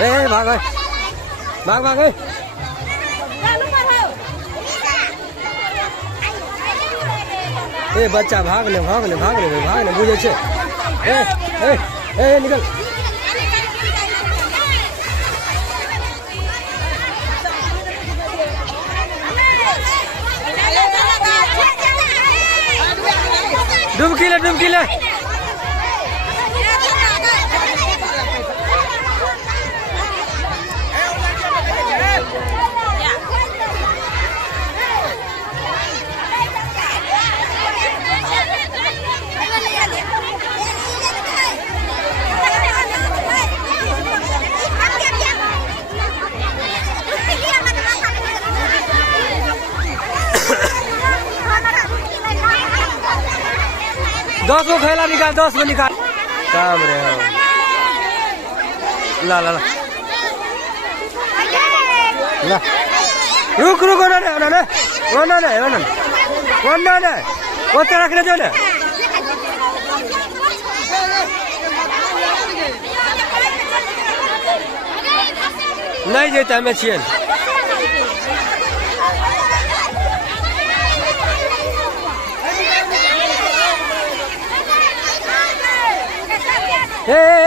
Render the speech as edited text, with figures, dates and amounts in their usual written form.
ए भाग भाग भाग ए बच्चा भागने भागने भागने भागने बुझे छे ए निकल डुबकी ले दस को खेला निकाल 10 को निकाल काम रे ला ला ला ला रुक ना वो तेरा रखने दो ना नहीं जेता मैं छियन ए